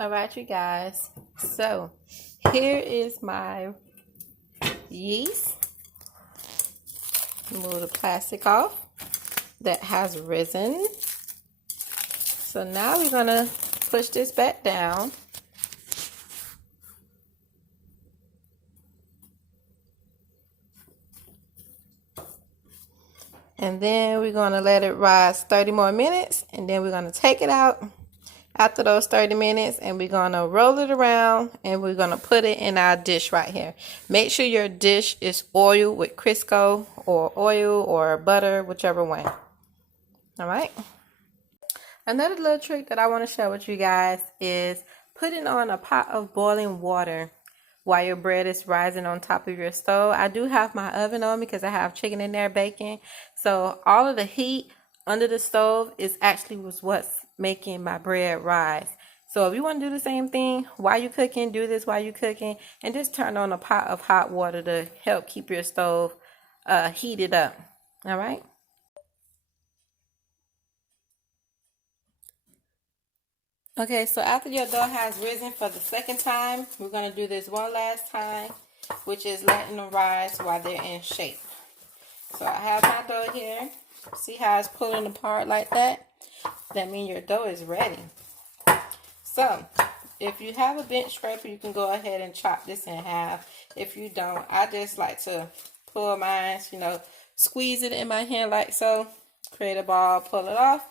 All right, you guys. So here is my yeast. Move the plastic off that has risen. So now we're gonna push this back down. And then we're gonna let it rise 30 more minutes, and then we're gonna take it out after those 30 minutes, and we're gonna roll it around, and we're gonna put it in our dish right here. Make sure your dish is oiled with Crisco or oil or butter, whichever one. All right. Another little trick that I want to share with you guys is putting on a pot of boiling water while your bread is rising on top of your stove. I do have my oven on because I have chicken in there baking. So all of the heat under the stove is actually what's making my bread rise. So if you want to do the same thing while you're cooking, do this while you're cooking, and just turn on a pot of hot water to help keep your stove heated up. All right. Okay, so after your dough has risen for the second time, we're going to do this one last time, which is letting them rise while they're in shape. So I have my dough here. See how it's pulling apart like that? That means your dough is ready. So, if you have a bench scraper, you can go ahead and chop this in half. If you don't, I just like to pull mine, squeeze it in my hand like so, create a ball, pull it off,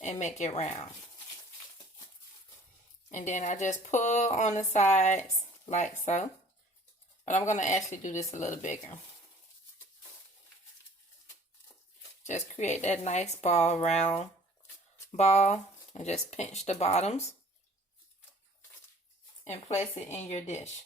and make it round. And then I just pull on the sides like so. But I'm going to actually do this a little bigger. Just create that nice ball, round ball. And just pinch the bottoms. And place it in your dish.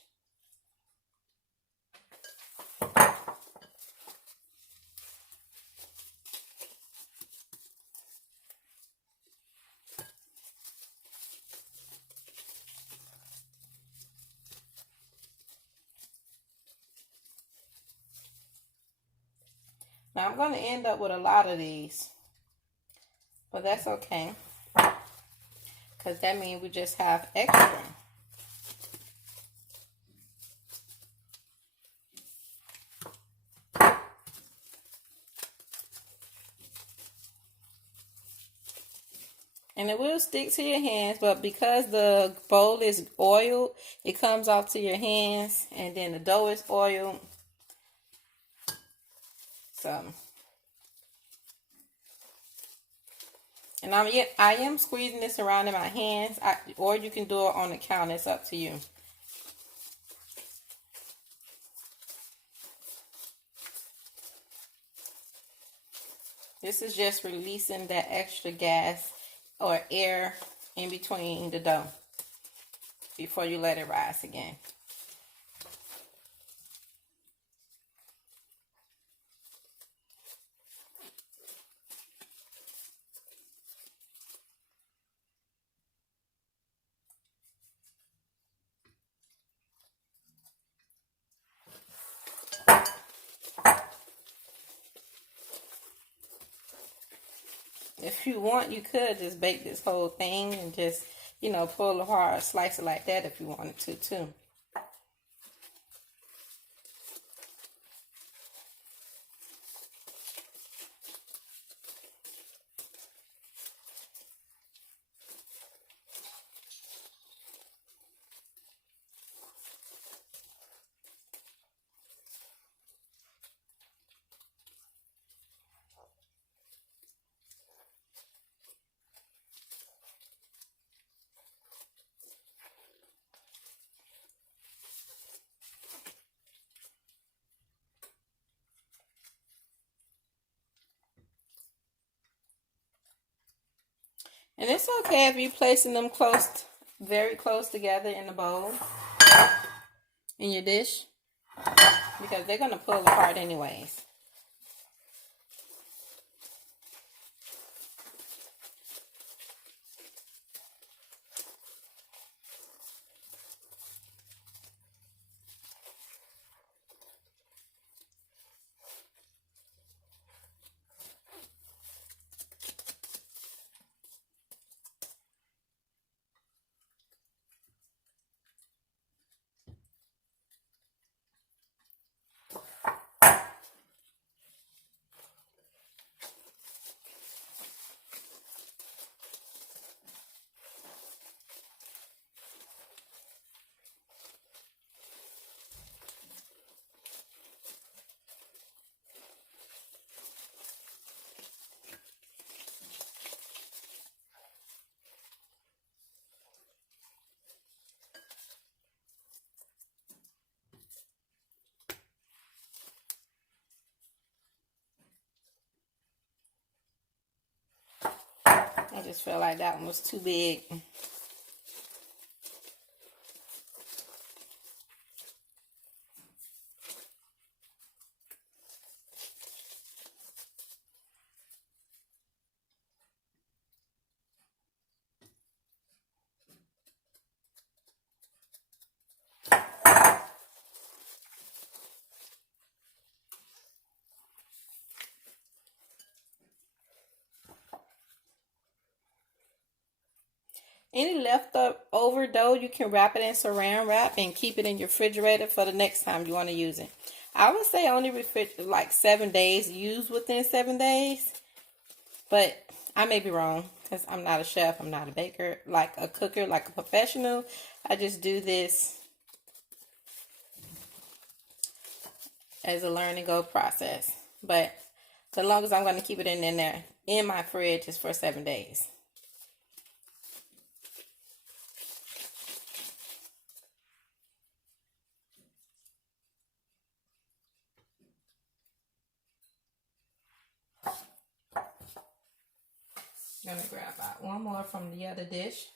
Now I'm going to end up with a lot of these, but that's okay, because that means we just have extra. And it will stick to your hands, but because the bowl is oiled, it comes off to your hands, and then the dough is oiled. So, and I am squeezing this around in my hands, or you can do it on the counter. It's up to you. This is just releasing that extra gas or air in between the dough before you let it rise again. If you want, you could just bake this whole thing and just, pull apart or slice it like that if you wanted to, too. And it's okay if you're placing them very close together in the bowl, in your dish, because they're going to pull apart anyways. I just felt like that one was too big. Any leftover dough, you can wrap it in saran wrap and keep it in your refrigerator for the next time you want to use it. I would say only like 7 days, use within 7 days. But I may be wrong because I'm not a chef. I'm not a baker, like a cooker, like a professional. I just do this as a learn and go process. But as long as I'm going to keep it in there, in my fridge, is for 7 days. I'm going to grab out one more from the other dish.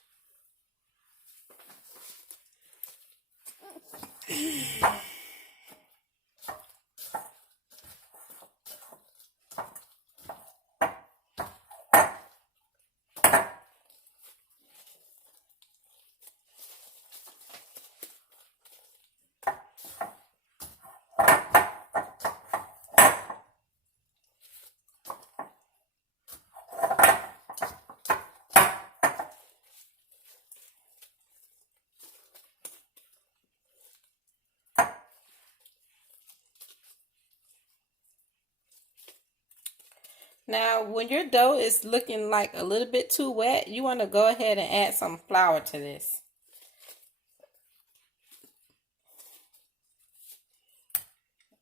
Now, when your dough is looking like a little bit too wet, you want to go ahead and add some flour to this.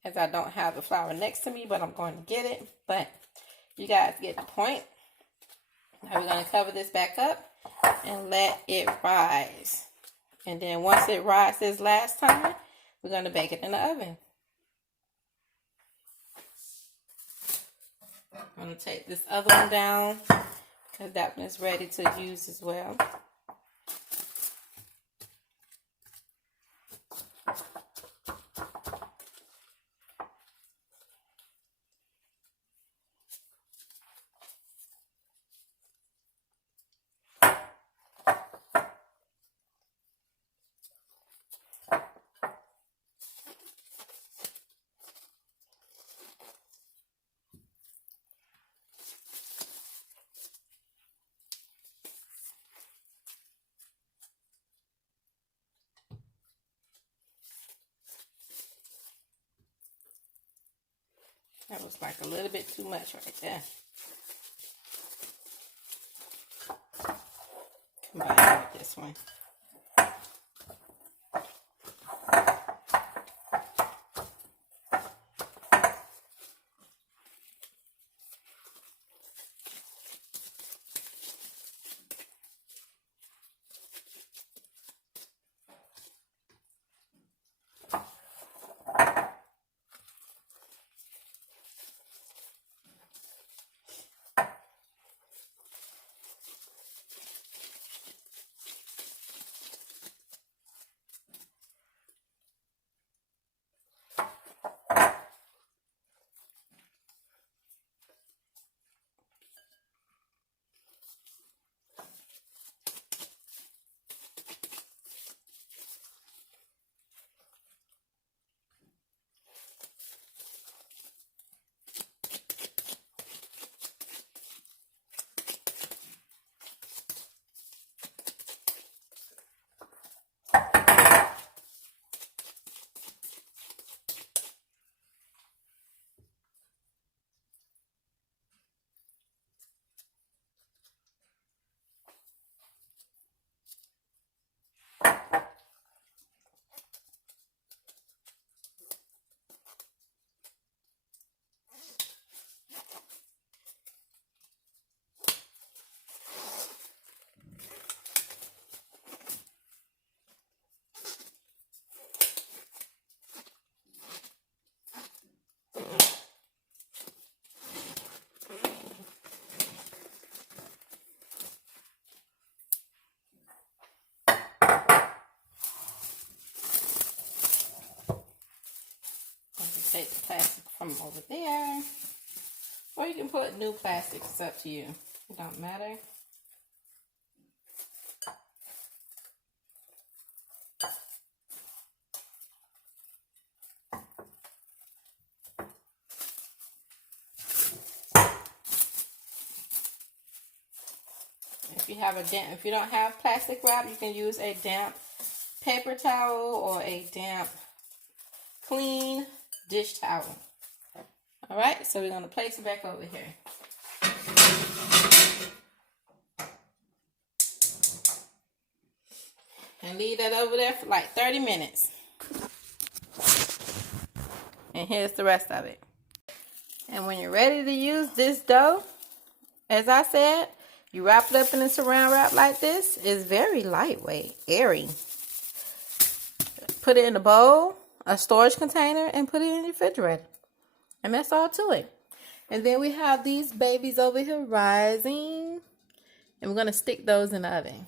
As I don't have the flour next to me, but I'm going to get it. But you guys get the point. Now we're going to cover this back up and let it rise. And then once it rises last time, we're going to bake it in the oven. I'm going to take this other one down because that one is ready to use as well. That was like a little bit too much right there. Combine it with this one. take the plastic from over there. Or you can put new plastic, it's up to you. It don't matter. If you don't have plastic wrap, you can use a damp paper towel or a damp clean dish towel. All right, so we're going to place it back over here. And leave that over there for like 30 minutes. And here's the rest of it. And when you're ready to use this dough, as I said, you wrap it up in a saran wrap like this. It's very lightweight, airy. Put it in a bowl, a storage container, and put it in the refrigerator. And that's all to it. And then we have these babies over here rising. And we're going to stick those in the oven.